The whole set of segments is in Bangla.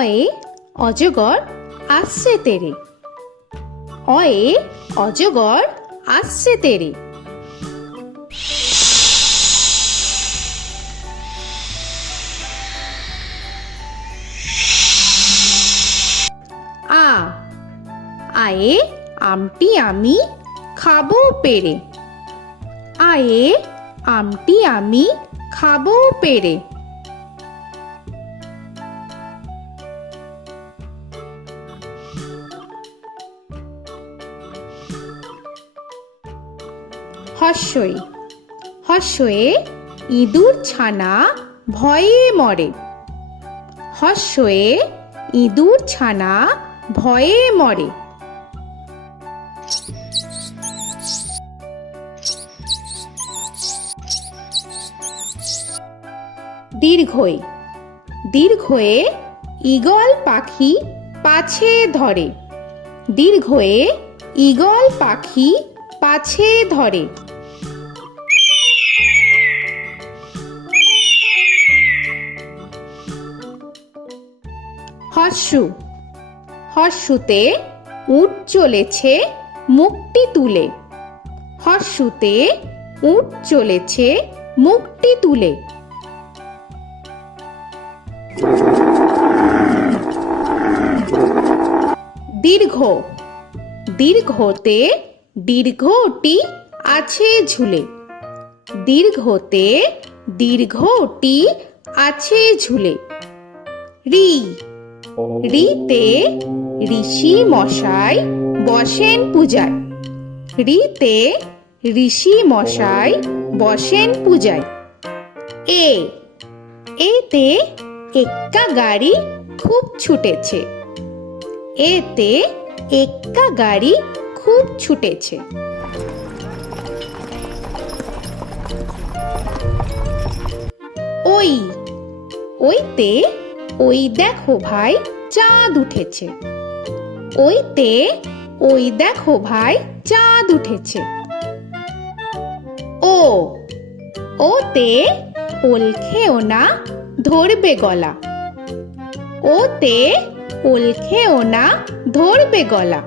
অয়ে অজগর আসছে তেরে। অয়ে অজগর আসছে তেরে। আ আয়ে আমটি আমি খাবো পেরে। আয়ে আমটি আমি খাবো পেরে। হর্ষই হর্ষয়ে ইঁদুর ছানা ভয়ে মরে। হর্ষয়ে ইঁদুর ছানা ভয়ে মরে। দীর্ঘই দীর্ঘয়ে ঈগল পাখি পাছে ধরে। দীর্ঘয়ে ঈগল পাখি পাছে ধরে। হর্ষু হর্ষুতে উট চলেছে মুখটি তুলে। হর্ষুতে উট চলেছে মুখটি তুলে। দীর্ঘ দীর্ঘতে দীর্ঘটি আছে ঝুলে। দীর্ঘতে দীর্ঘটি আছে ঝুলে। রি রিতে ঋষি মশাই বসেন পূজায়। রিতে ঋষি মশাই বসেন পূজায়। এ এতে এক্কা গাড়ি খুব ছুটেছে। এতে এক্কা গাড়ি খুব ছুটেছে। ওই ওইতে ওই দেখো ভাই চাঁদ উঠেছে। ওইতে ওই দেখো ভাই চাঁদ উঠেছে। ও ওতে ওল খেও না ধরবে গলা। ওতে ওল খেও না ধরবে গলা।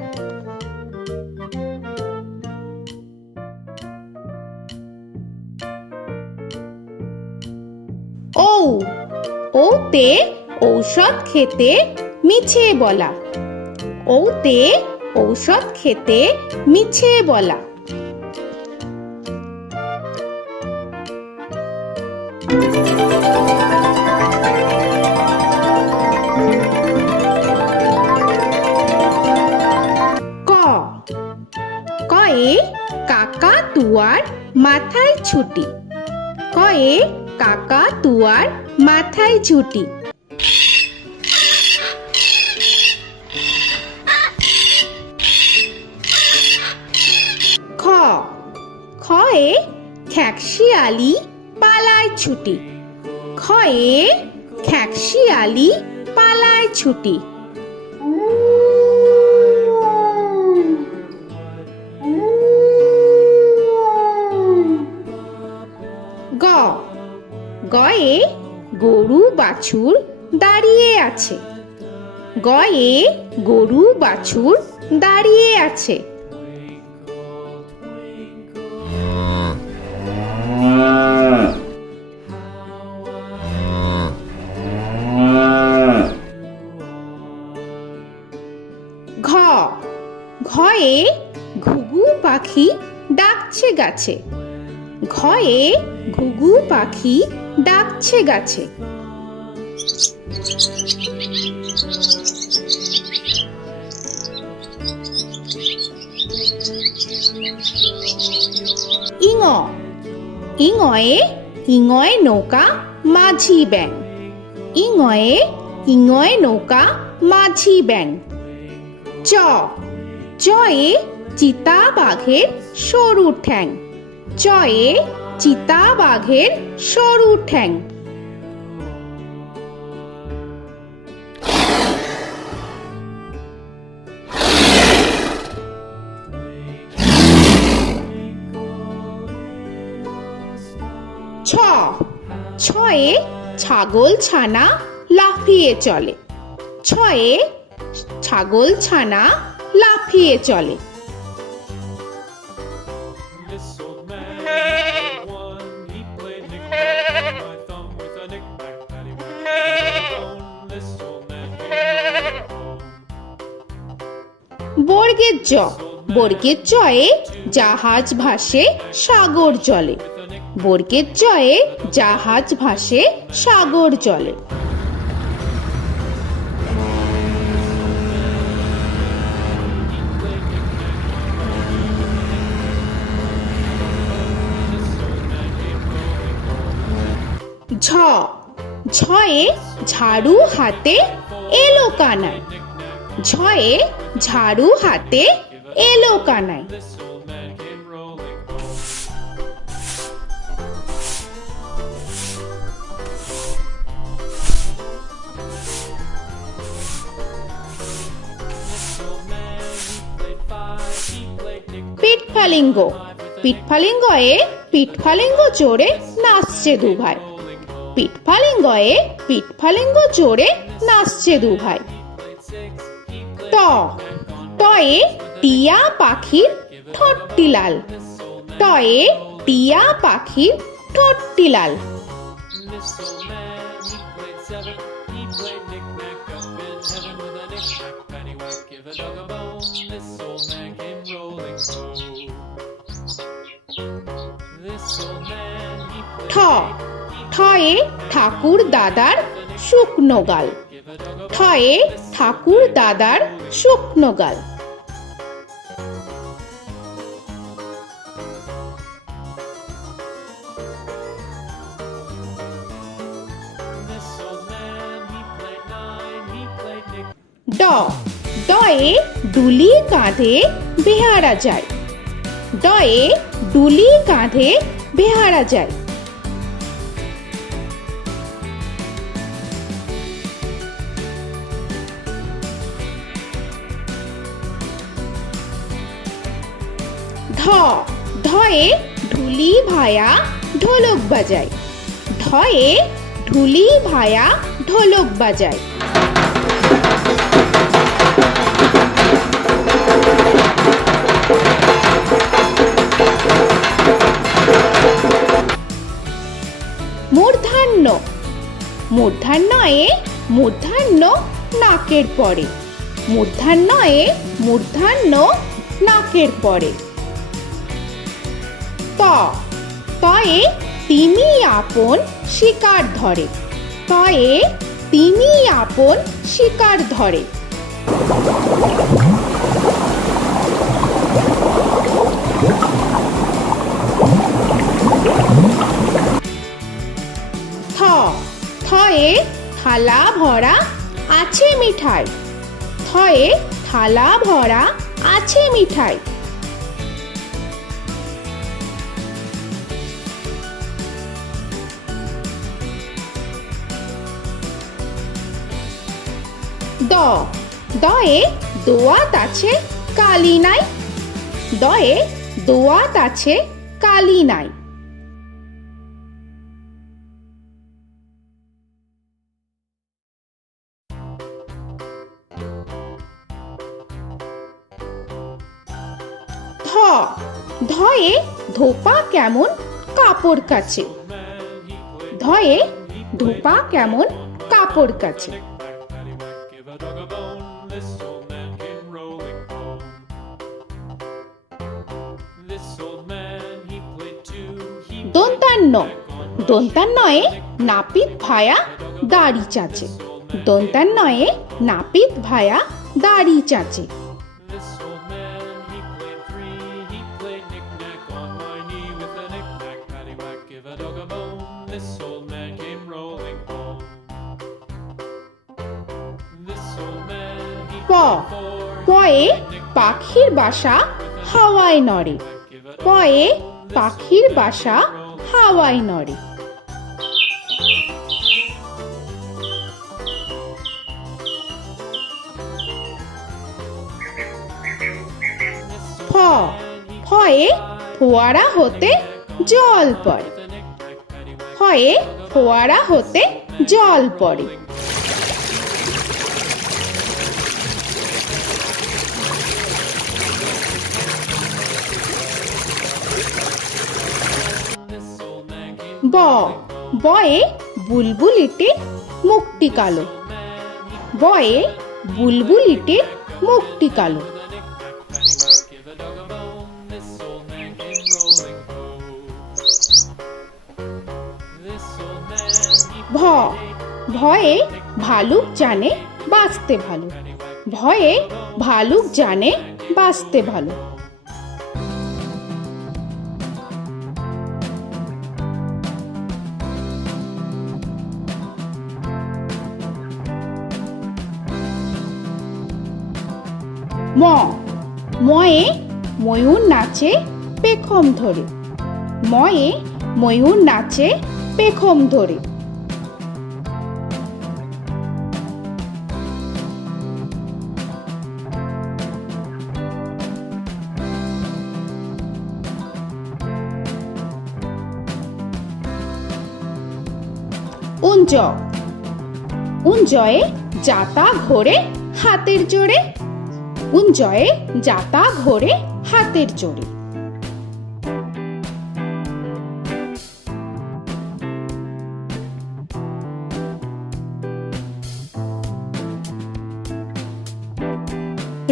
ঔ ওতে ঔষধ খেতে মিছে বলা। ওতে ঔষধ খেতে মিছে বলা। ক কয়ে কাকা তুয়ার মাথায় ছুটি। কয়ে কাকা তুয়ার মাথায় ছুটি। খ খয়ে খ্যাকশিয়ালি পালায় ছুটি। খয়ে খ্যাকশিয়ালি পালায় ছুটি। গ গয়ে গরু বাছুর দাঁড়িয়ে আছে। গয়ে গরু বাছুর দাঁড়িয়ে আছে। ঘ ঘয়ে ঘুঘু পাখি ডাকছে গাছে। ঘয়ে ঘুঘু পাখি ডাকছে গাছে। ইঙ ইঙয়ে ইঙয় নৌকা মাঝি ব্যাং। ইঙয়ে ইঙয় নৌকা মাঝি ব্যাং। চ চয়ে চিতা বাঘের সরু ঠ্যাং। চয়ে চিতা বাঘের সরু ঠ্যাং। ছ ছয়ে ছাগল ছানা লাফিয়ে চলে। ছয়ে ছাগল ছানা লাফিয়ে চলে। This old man had one. He played knick-knack, my thumb with a knick-knack, paddywhack, bone. This old man came home. বর্গের জ, বর্গের জয়ে জাহাজ ভাসে সাগর জলে। বর্গের জয়ে জাহাজ ভাসে সাগর জলে। ঝ, ঝয়ে ঝাড়ু হাতে এলো কানাই। ঝয়ে ঝাড়ু হাতে এলো Kanai. This old man came rolling. This old man, he played five. He played knick-knack. পিঠফালিঙ্গ, পিঠফালিঙ্গয়ে পিঠফালিঙ্গ চড়ে নাচছে দু ভাই। পিঠফালিঙ্গয়ে পিঠফালিঙ্গ চড়ে নাচছে দু ভাই। ট, টয়ে টিয়া পাখির ঠোঁটটি লাল। টয়ে টিয়া পাখির ঠোঁটটি লাল। This old man, he played seven. He played knick-knack up in heaven with a knick-knack, paddywhack, give a dog a bone. This old man came rolling home. This old man, he ঠ, played ঠয়ে ঠাকুর দাদার শুকনো গাল। give a dog a ঠয়ে ঠাকুর দাদার শুকনো গাল। This old man, he played nine. He played knick. ড, ডয়ে ডুলি কাঁধে বেহারা যায়। ডয়ে ডুলি কাঁধে বেহারা যায়। ধ, ধয়ে ঢুলি ভায়া ঢোলক বাজায়। ধয়ে ঢুলি ভায়া ঢোলক বাজায়। মূর্ধন্য, মূর্ধন্যয়ে মূর্ধন্য নাকের পরে। মূর্ধন্যয়ে মূর্ধন্য নাকের পরে। ত, তয়ে তিমি আপন শিকার ধরে। তয়ে তিমি আপন শিকার ধরে। থ, থয়ে থালা ভরা আছে মিঠাই। থয়ে থালা ভরা আছে মিঠাই। দ, দয়ে দোয়াত আছে কালি নাই। দয়ে দোয়াত আছে কালি নাই। ধ, ধয়ে ধোপা কেমন কাপড় কাছে। ধয়ে ধোপা কেমন কাপড় কাছে। Paddywhack, give a dog a bone. This old man came rolling home. This old man, he played two. He দন্তান্ন, দন্তান্নয়ে নাপিত ভায়া দাড়ি চাচে। দন্তান্নয়ে নাপিত ভায়া দাড়ি চাচে। This old man, he played three. He played knick-knack on my knee with a knick-knack, paddywhack, give a dog a bone. This old man came rolling home. This old man, he প, played four. পয়ে পাখির বাসা হাওয়ায় নড়ে। পয়ে পাখির বাসা হাওয়ায় নড়ে। ফ, ফয়ে ফোয়ারা হতে জল পড়ে। ফয়ে ফোয়ারা হতে জল পড়ে। ব বয়ে বুলবুলিটির মুখটি কালো। বয়ে বুলবুলিটির মুখটি কালো। Give a dog a bone, this old man came rolling home. This old man, he ভ ভয়ে ভালুক জানে বাঁচতে ভালো। ভয়ে ভালুক জানে বাঁচতে ভালো। ম ময়ে ময়ূর নাচে পেখম ধরে। ময়ে ময়ূর নাচে পেখম ধরে। উঞ্জ উঞ্জয়ে যাতা ঘোরে হাতের জোরে। উঞ্জয়ে যাতা ঘোরে হাতের জোরে।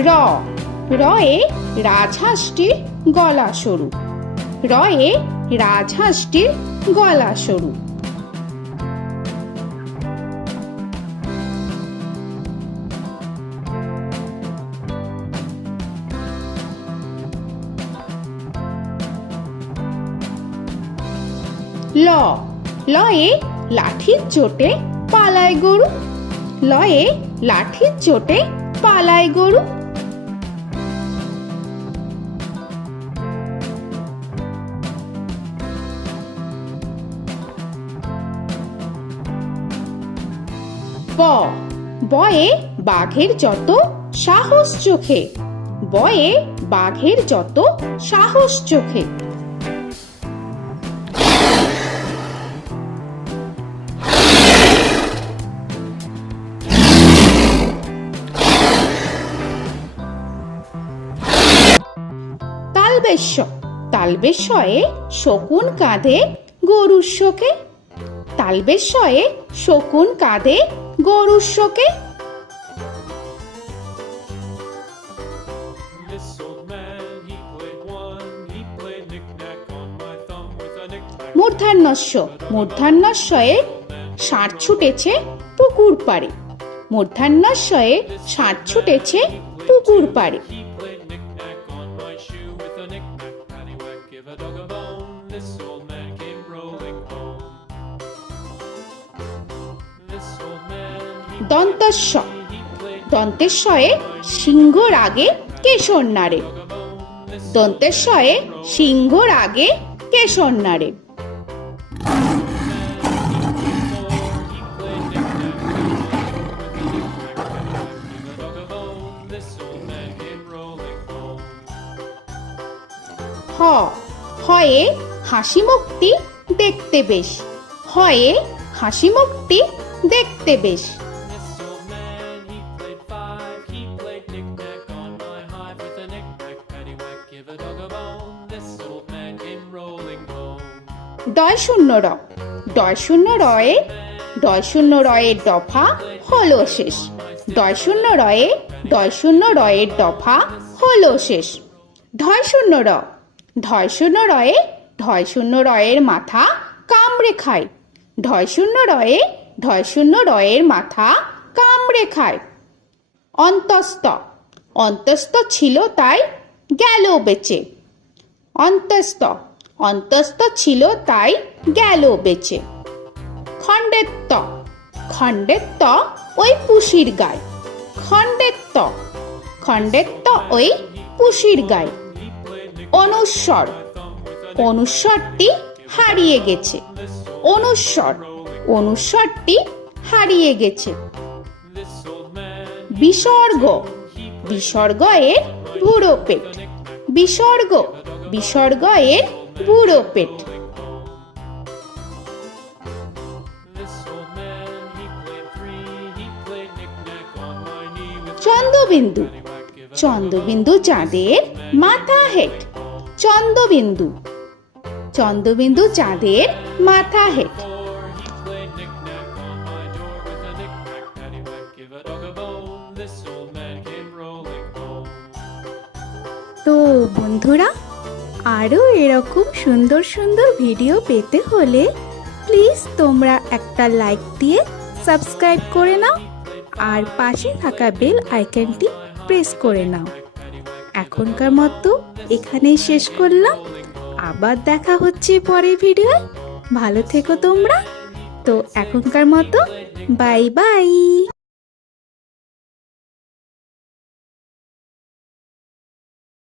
র রয়ে রাজহাঁসটির গলা সরু। রয়ে রাজহাঁসটির গলা সরু। ল লয়ে লাঠির চোটে পালায় গরু। লয়ে লাঠির চোটে পালায় গরু। ব বয়ে বাঘের যত সাহস চোখে। বয়ে বাঘের যত সাহস চোখে। তালবেশ্য তালবেশ্যয়ে শকুন কাঁধে গরুর শোকে। তালবেশ্যয়ে শকুন কাঁধে গরুর শোকে। This old man, he played one, he played knick-knack on my thumb with a knick-knack. মূর্ধন্যস্য মূর্ধন্যস্যয়ে ষাঁড় ছুটেছে পুকুর পাড়ে। মূর্ধন্যস্যয়ে ষাঁড় ছুটেছে পুকুর পাড়ে। He played knick-knack on my shoe with a knick-knack, paddywhack, give a dog a bone. This old man came rolling home. This old man, দন্তস্য he played দন্তেশ্বয়ে সিংহর আগে কেশর নাড়ে। dog a bone. This দন্তেশ্বয়ে সিংহর আগে কেশর নাড়ে। he played knick-knack on my shoe with a knick-knack, paddywhack, give a dog a bone. This old man came rolling home. হ হয়ে হাসি মুখটি দেখতে বেশ। হয়ে হাসি মুখটি দেখতে বেশ। This old man, he played five, he played knick-knack on my hive with a knick-knack, paddywhack, give a dog a bone. This old man came rolling home. ডয় শূন্য র ডয় শূন্য রয়ে ডয় শূন্য রয়ের দফা হলো শেষ। ডয় শূন্য রয়ে ডয় শূন্য রয়ের দফা হলো শেষ। ঢয় শূন্য র ঢয় শূন্য রয়ে ঢয় শূন্য রয়ের মাথা কামড়ে খায়। ঢয় শূন্য রয়ে ঢয় শূন্য রয়ের মাথা কামড়ে খায়। অন্তস্থ অন্তস্থ ছিল তাই গেল বেঁচে। অন্তস্থ অন্তস্থ ছিল তাই গেল বেঁচে। খণ্ডেত্ব খণ্ডেত্ব ওই পুষির গায়। খণ্ডেত্ব খণ্ডেত্ব ওই পুষির গায়। অনুস্বর অনুস্বরটি হারিয়ে গেছে। অনুস্বর অনুস্বরটি হারিয়ে গেছে। This old man, বিসর্গ বিসর্গ এর বুড়ো পেট। বিসর্গ বিসর্গ এর বুড়ো পেট। this old man, he played three, he played knick-knack on my knee with Chandrabindu paddywhack, give a Chandrabindu চাঁদের মাথা হেট। চন্দ্রবিন্দু চন্দ্রবিন্দু চাঁদের মাথা head. Before he played knick-knack on my door with a knick-knack, paddywhack, give a dog a bone. This old man came rolling home. তো বন্ধুরা, আরও এরকম সুন্দর সুন্দর ভিডিও পেতে হলে প্লিজ তোমরা একটা লাইক দিয়ে সাবস্ক্রাইব করে নাও আর পাশে থাকা বেল আইকনটি প্রেস করে নাও। এখনকার মতো এখানেই শেষ করলাম, আবার দেখা হচ্ছে পরের ভিডিও। ভালো থেকো তোমরা। তো এখনকার মতো বাই বাই।